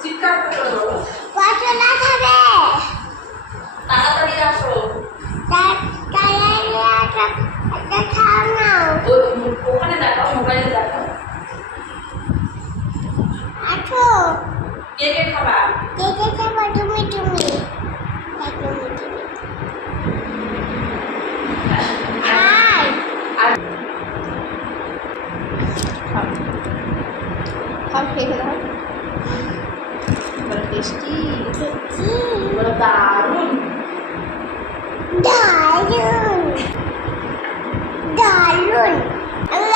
চিৎকার করো পটলা খাবে তাড়াতাড়ি আসো খাও না ওখানে দেখাও মোবাইলে দেখাও আছো কে কে খাবা কে খাবে তুমি হাই আর খাও খেয়ে দাও বড় টেস্টি বড় দারুণ দারুন দারুন আমি